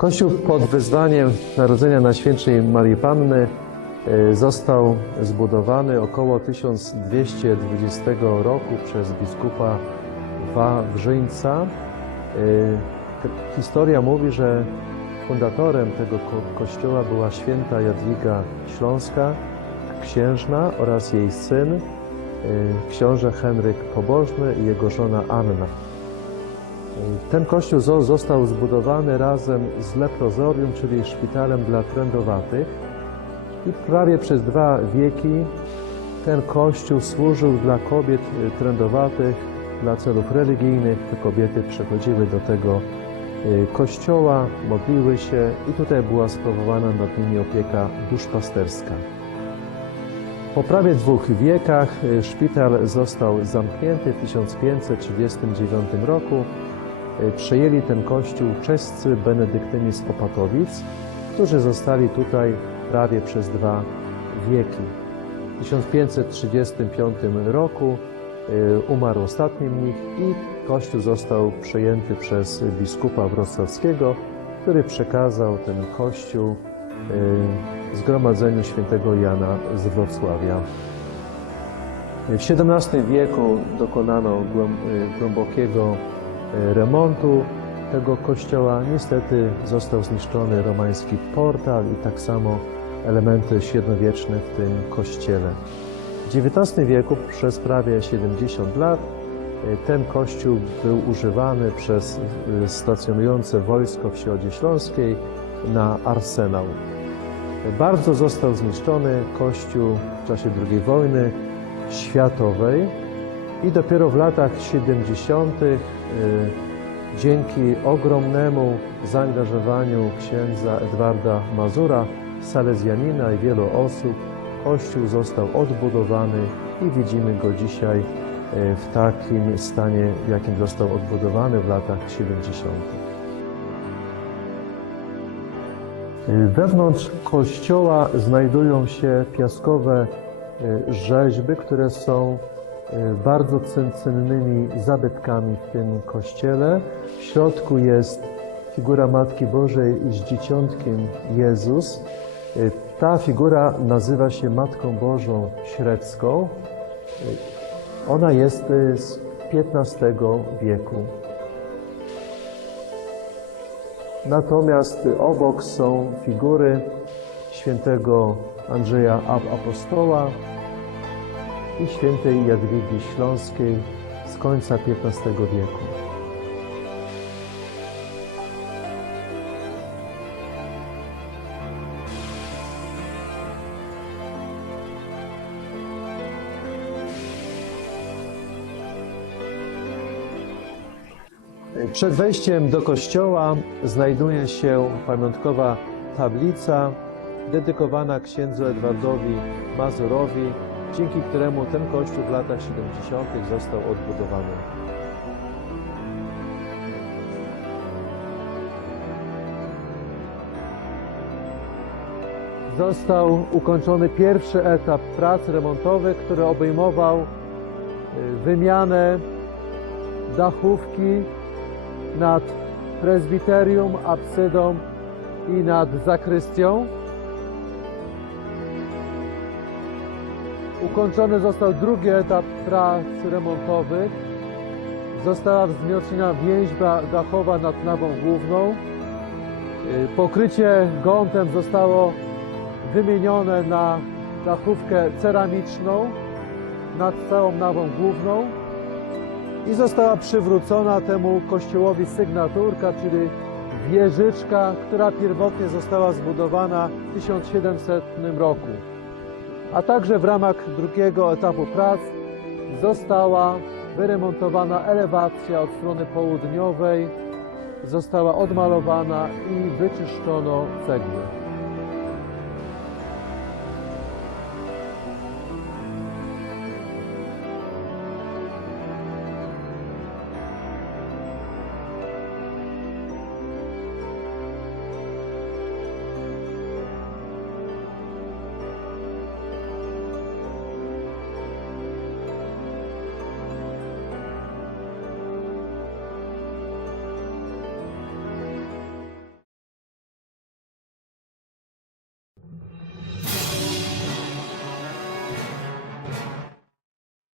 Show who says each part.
Speaker 1: Kościół pod wyzwaniem Narodzenia Najświętszej Marii Panny e, został zbudowany około 1220 roku przez biskupa Wawrzyńca. K- Historia mówi, że fundatorem tego ko- kościoła była święta Jadwiga Śląska, księżna oraz jej syn, e, książę Henryk Pobożny i jego żona Anna. Ten kościół zo- został zbudowany razem z leprozorium, czyli szpitalem dla trędowatych. I prawie przez dwa wieki ten kościół służył dla kobiet y, trędowatych, dla celów religijnych. Te kobiety przychodziły do tego y, kościoła, modliły się i tutaj była sprawowana nad nimi opieka duszpasterska. Po prawie dwóch wiekach y, szpital został zamknięty w 1539 roku. Y, Przejęli ten kościół czescy benedyktyni z Opatowic, którzy zostali tutaj prawie przez dwa wieki. W 1535 roku y, umarł ostatni mnich i kościół został przejęty przez biskupa wrocławskiego, który przekazał ten kościół y, zgromadzeniu świętego Jana z Wrocławia. W XVII wieku dokonano głęb- głębokiego remontu tego kościoła. Niestety został zniszczony romański portal i tak samo elementy średniowieczne w tym kościele. W XIX wieku przez prawie 70 lat y, ten kościół był używany przez y, stacjonujące wojsko w Środzie Śląskiej na arsenał. Bardzo został zniszczony kościół w czasie II wojny światowej i dopiero w latach 70. y, dzięki ogromnemu zaangażowaniu księdza Edwarda Mazura, salezjanina i wielu osób, kościół został odbudowany i widzimy go dzisiaj y, w takim stanie, w jakim został odbudowany w latach 70. Wewnątrz kościoła znajdują się piaskowe rzeźby, które są bardzo cen- cennymi zabytkami w tym kościele. W środku jest figura Matki Bożej z dzieciątkiem Jezus. E, Ta figura nazywa się Matką Bożą Średzką. E, Ona jest e, z XV wieku. Natomiast obok są figury świętego Andrzeja Ap- Apostoła i świętej Jadwigi Śląskiej z końca XV wieku. Przed wejściem do kościoła znajduje się pamiątkowa tablica dedykowana księdzu Edwardowi Mazurowi, dzięki któremu ten kościół w latach 70. został odbudowany. Został ukończony pierwszy etap prac remontowych, który obejmował y, wymianę dachówki nad prezbiterium, absydą i nad zakrystią. Ukończony został drugi etap prac remontowych. Została wzmocniona więźba dachowa nad nawą główną. Y, Pokrycie gątem zostało wymienione na dachówkę ceramiczną nad całą nawą główną i została przywrócona temu kościołowi sygnaturka, czyli wieżyczka, która pierwotnie została zbudowana w 1700 roku. A także w ramach drugiego etapu prac została wyremontowana elewacja od strony południowej, została odmalowana i wyczyszczono cegły.